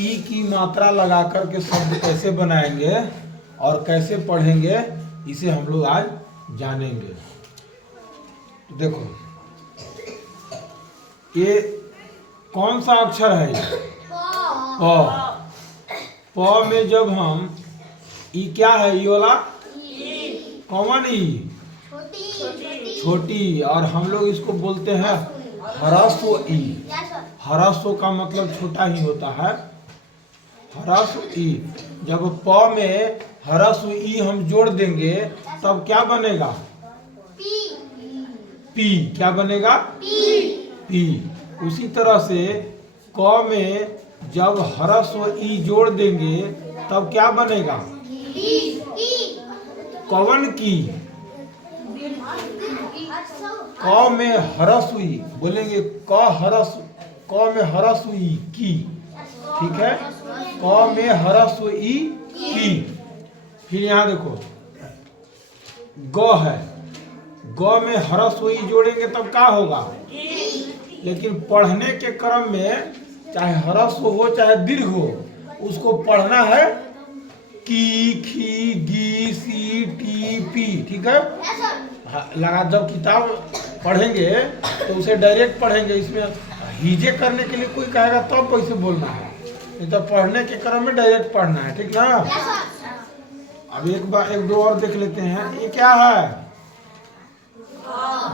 ई की मात्रा लगा करके शब्द कैसे बनाएंगे और कैसे पढ़ेंगे, इसे हम लोग आज जानेंगे। तो देखो, ये कौन सा अक्षर है? प। प में जब हम ई, क्या है ई वाला? कौन ई? छोटी। और हम लोग इसको बोलते हैं ह्रस्व ई। ह्रस्व का मतलब छोटा ही होता है, ह्रस्व ई। जब प में ह्रस्व ई हम जोड़ देंगे तब क्या बनेगा? पी। क्या बनेगा? पी। उसी तरह से क में जब ह्रस्व ई जोड़ देंगे तब क्या बनेगा? कवन की। क में ह्रस्व ई बोलेंगे, क में ह्रस्व ई की। ठीक है, क में ह्रस्व ई की। फिर यहाँ देखो, ग है, ग में ह्रस्व ई जोड़ेंगे तब क्या होगा? लेकिन पढ़ने के क्रम में चाहे ह्रस्व हो चाहे दीर्घ हो, उसको पढ़ना है की, खी, गी, सी, टी, पी। ठीक है, लगा जब किताब पढ़ेंगे तो उसे डायरेक्ट पढ़ेंगे। इसमें हिजे करने के लिए कोई कहेगा तब कैसे बोलना है, नहीं तो पढ़ने के क्रम में डायरेक्ट पढ़ना है। ठीक ना? अब एक दो और देख लेते हैं। ये क्या है?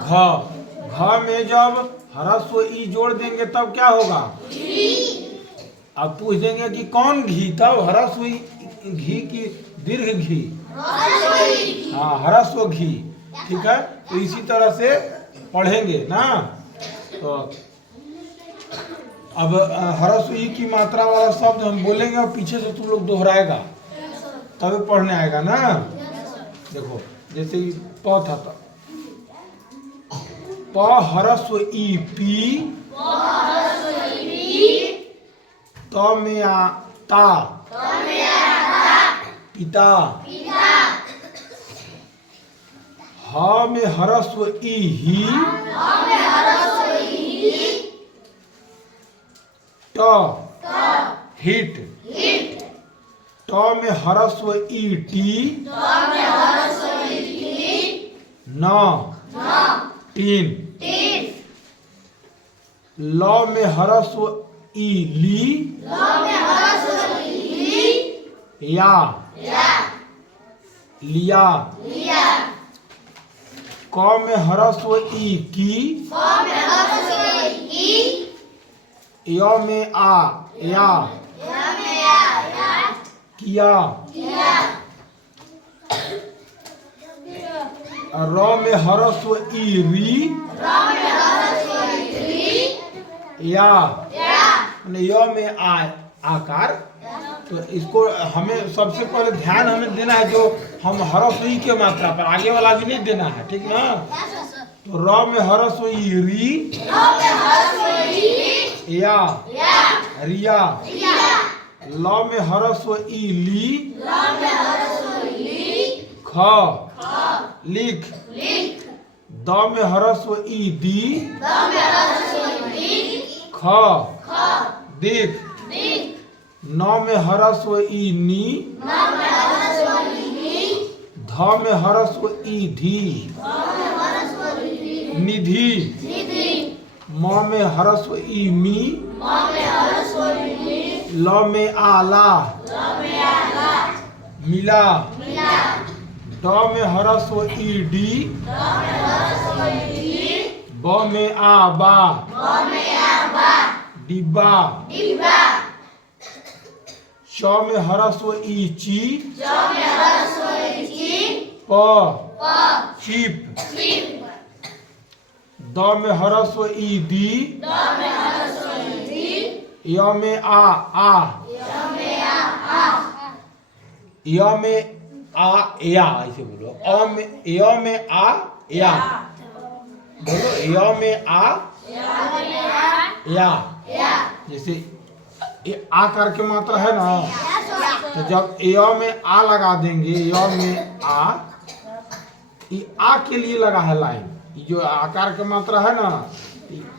घ। घ में जब ह्रस्व ई जोड़ देंगे तब क्या होगा? अब पूछ देंगे कि कौन घी, तब ह्रस्व घी की दीर्घ घी? हाँ, ह्रस्व घी। ठीक है, तो इसी तरह से पढ़ेंगे ना। तो अब ह्रस्व ई की मात्रा वाला शब्द हम बोलेंगे और पीछे से तुम लोग दोहराएगा तभी पढ़ने आएगा ना। देखो, जैसे प था, प ह्रस्व ई पी, त में आ ता, पिता। ह में ह्रस्व ई ही, ट हिट। ट में ह्रस्व ई टी, न टीन। ल में ह्रस्व ई ली, या लिया। क में ह्रस्व ई की, य में आ या, किया। र में ह्रस्व ई री, या य में आ आकार। तो इसको हमें सबसे पहले ध्यान हमें देना है, जो हम ह्रस्व ई के मात्रा पर, आगे वाला भी नहीं देना है। ठीक ना? तो र में ह्रस्व ई री, या रिया। ल में ह्रस्व ई ली, ख लिख। द में ह्रस्व ई दी, ख दिख। न में ह्रस्व ई नी, ध में ह्रस्व ई धी, निधि। म में ह्रस्व ई मी, ल में आला, मिला। ड में ह्रस्व ई डी, ब में आ बा, डिब्बा। च में ह्रस्व ई ची, प चिप। द में ह्रस्व ई दी, य में आ, य में आ या, ऐसे बोलो। य में आ या बोलो, य में आ या। जैसे ये आ करके मात्रा है ना, तो जब य में आ लगा देंगे, य में आ, ये आ के लिए लगा है लाइन। ये जो आकार के मात्रा है ना,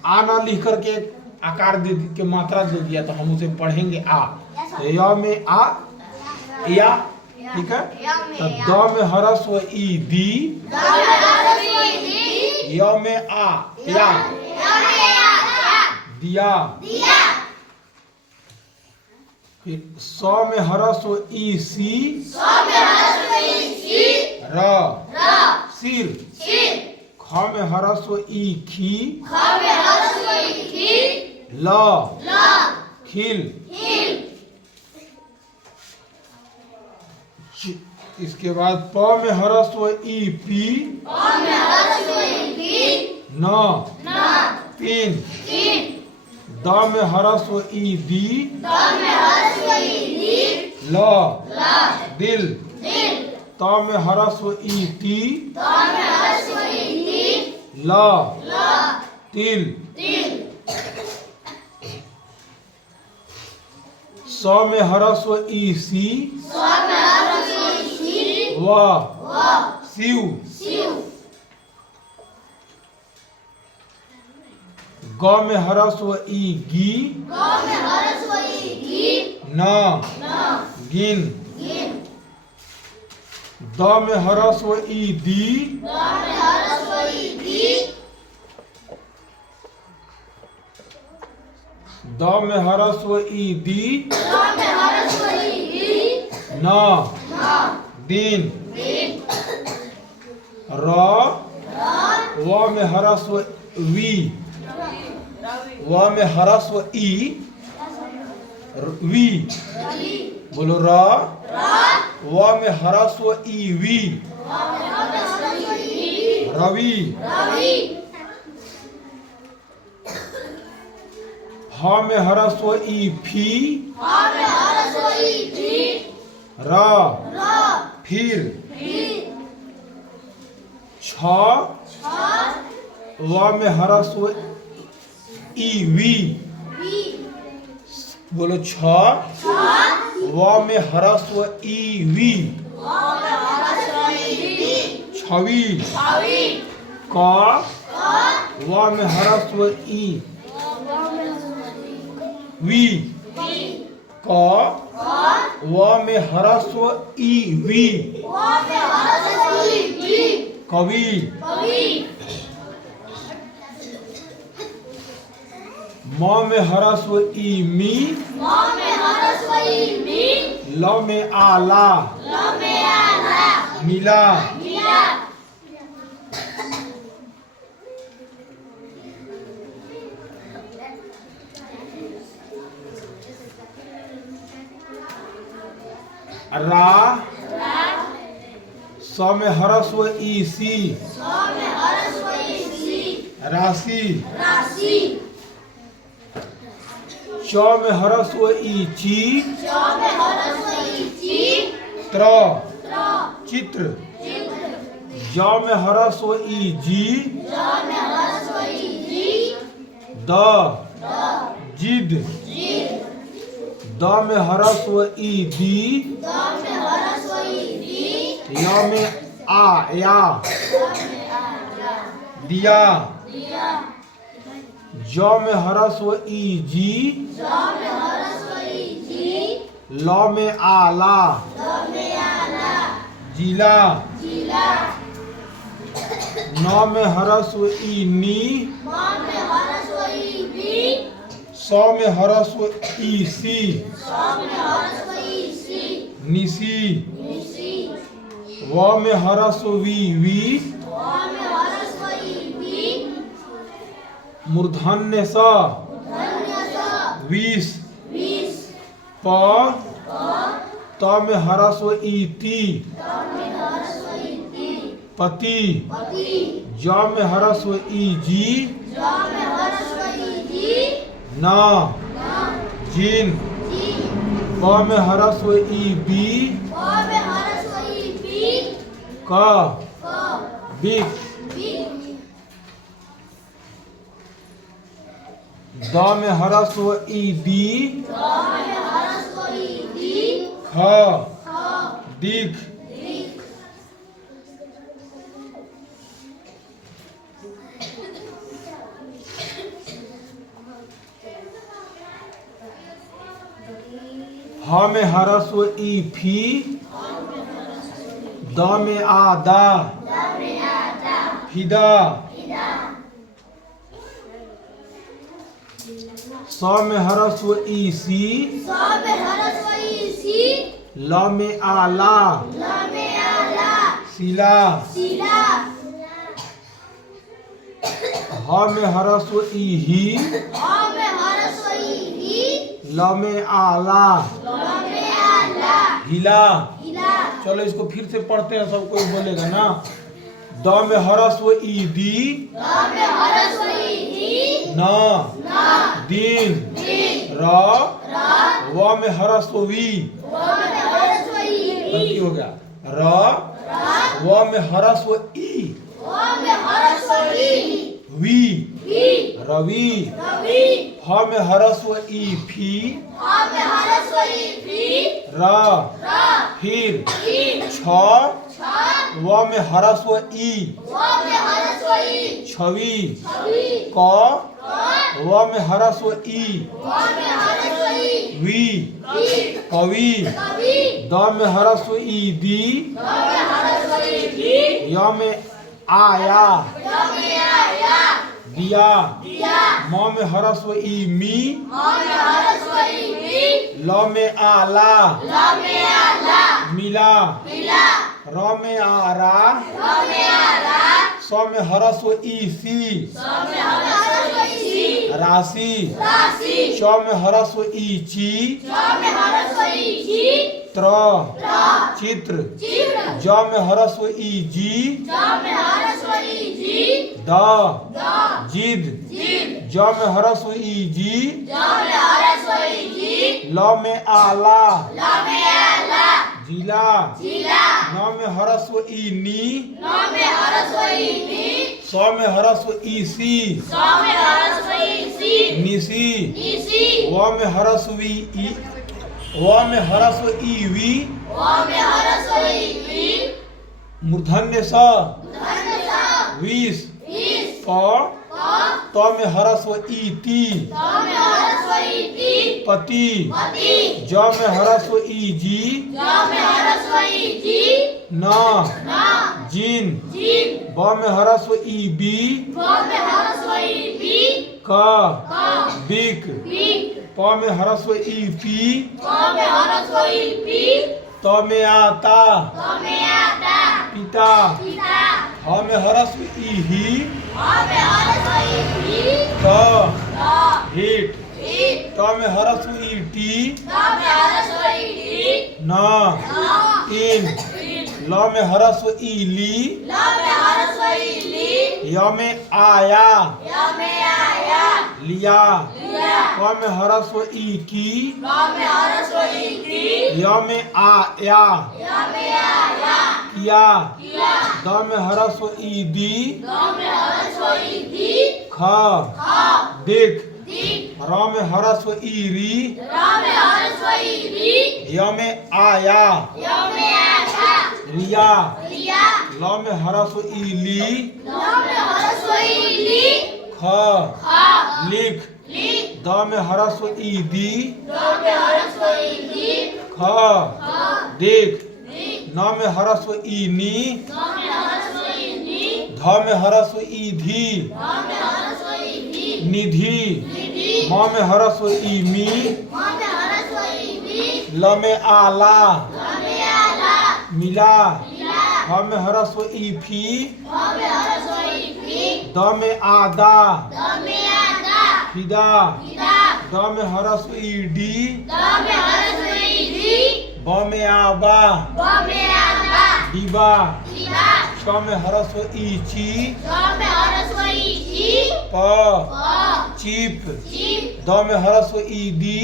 आ ना लिख करके एक आकार के मात्रा दे दिया, तो हम उसे पढ़ेंगे आ। या में आ या, ठीक है। तो द में ह्रस्व ई दी, या में आ या दिया। फिर स में ह्रस्व ई सी, र सिर। ख में ह्रस्व ई खी, ल खिल। इसके बाद प में ह्रस्व ई पी, न पिन। द में ह्रस्व ई दी, ल दिल। त में ह्रस्व ई ती, ल तिल। स में ह्रस्व ई सी, व शिव। ग में ह्रस्व ई गी, न गिन। द में ह्रस्व ई दी, द में ह्रस्व ई दी, न दिन। र व में ह्रस्व वी, व में ह्रस्व ई वी। बोलो र व में ह्रस्व ई वी, रवि। ह में ह्रस्व ई फी, र फिर। छ व में ह्रस्व ई वी। बोलो छ व में ह्रस्व ई वी, छवि। क व में ह्रस्व ई वी, क व में ह्रस्व ई वी, कवि। म में ह्रस्व ई मी, ल में आला, मिला। रा स में ह्रस्व ई सी, राशि। च में ह्रस्व ई ची, त्र चित्र। ज में ह्रस्व ई जी, द जिद। द में ह्रस्व ई दी, या में आ या दिया। ज में ह्रस्व ई जी, ल में आला, जिला। न में ह्रस्व ई नी, स में ह्रस्व ई सी, निसी। व में ह्रस्व वी, मूर्धन्य स, विष। प त में ह्रस्व ई ती, पति। ज में ह्रस्व ई जी, न जिन। ब में ह्रस्व ई बी, क बिक। द में ह्रस्व ई दी, ख दिख। ह में ह्रस्व ई फी, द में आ दा, फिदा, स में ह्रस्व ई सी, ल में आ ला, सिला, ह में ह्रस्व ई ही, ल में आ ला, हिला। चलो इसको फिर से पढ़ते हैं, सब कोई बोलेगा ना। द में ह्रस्व ई दी, न दिन, र व में ह्रस्व वी, गलती हो गया, र व में ह्रस्व ई, वी, रवि, ह में ह्रस्व ई फी, र फिर छ, व में ह्रस्व ई, छवि, क व में ह्रस्व ई, वी, कवि, द में ह्रस्व ई दी, य में आया, दिया, म में ह्रस्व ई मी, ल में आला, मिला, र में आरा, स में ह्रस्व ई सी, राशि, च में ह्रस्व ई ची, त्र चित्र, ज में ह्रस्व ई जी, द जिद, ज में ह्रस्व ई जी, ल में आला, जिला, न में ह्रस्व ई नी, स में ह्रस्व ई सी, निसी, व में ह्रस्व ई, व में ह्रस्व ई वी, मूर्धन्य स, विष, त में ह्रस्व ई ती, पति, ज में ह्रस्व ई जी, न जिन, ब में ह्रस्व ई बी, क बिक, प में ह्रस्व ई पी, त में आता, पिता, ह में ह्रस्व ई ही, त हिट, त में ह्रस्व ई टी, न इन, ल में ह्रस्व ई ली, य में आया, लिया, क में ह्रस्व ई की, य में आया, किया, द में ह्रस्व ई दी, ख दिख, र में ह्रस्व ई री, य में आया, रिया, ल में ह्रस्व ई ली, ख लिख, द में ह्रस्व ई दी, ख देख, न में ह्रस्व ई नी, ध में ह्रस्व ई धी, निधि, म में ह्रस्व ई मी, ल में आला, मिला, ह में ह्रस्व ई फी, द में आदा, फिदा, द में ह्रस्व ई डी, ब में आबा, डिबा, च में ह्रस्व ई ची, प चिप, द में ह्रस्व ई दी,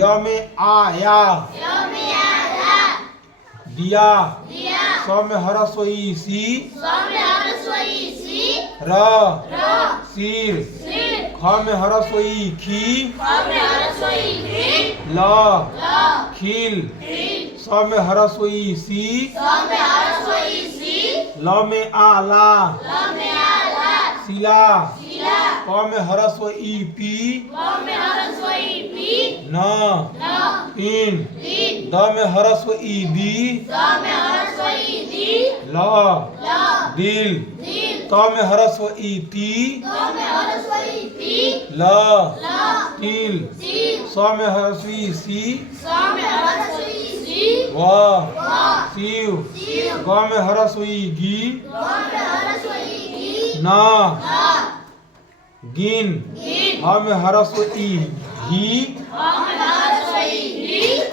य में आया, दिया, स में ह्रस्व ई सी, र सिर, ख में ह्रस्व ई खी, ल खिल, स में ह्रस्व ई सी, ल में आला, शिला, प में ह्रस्व ई पी, न तीन द में ह्रस्व ई दी ल दिल त में ह्रस्व ई ती ल तिल स में ह्रस्व ई सी व शिव ग में ह्रस्व ई गी न गिन ह में ह्रस्व ई घी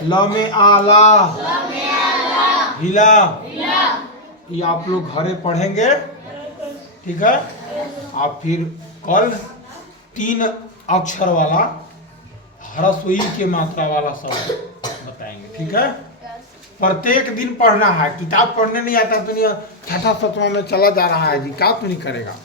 ल में आला हिला। ये आप लोग घरे पढ़ेंगे, ठीक है। आप फिर कल 3 अक्षर वाला ह्रस्व ई के मात्रा वाला शब्द बताएंगे, ठीक है। प्रत्येक दिन पढ़ना है, किताब पढ़ने नहीं आता तो नहीं, छठा 7वां में चला जा रहा है जी, क्या तो नहीं करेगा।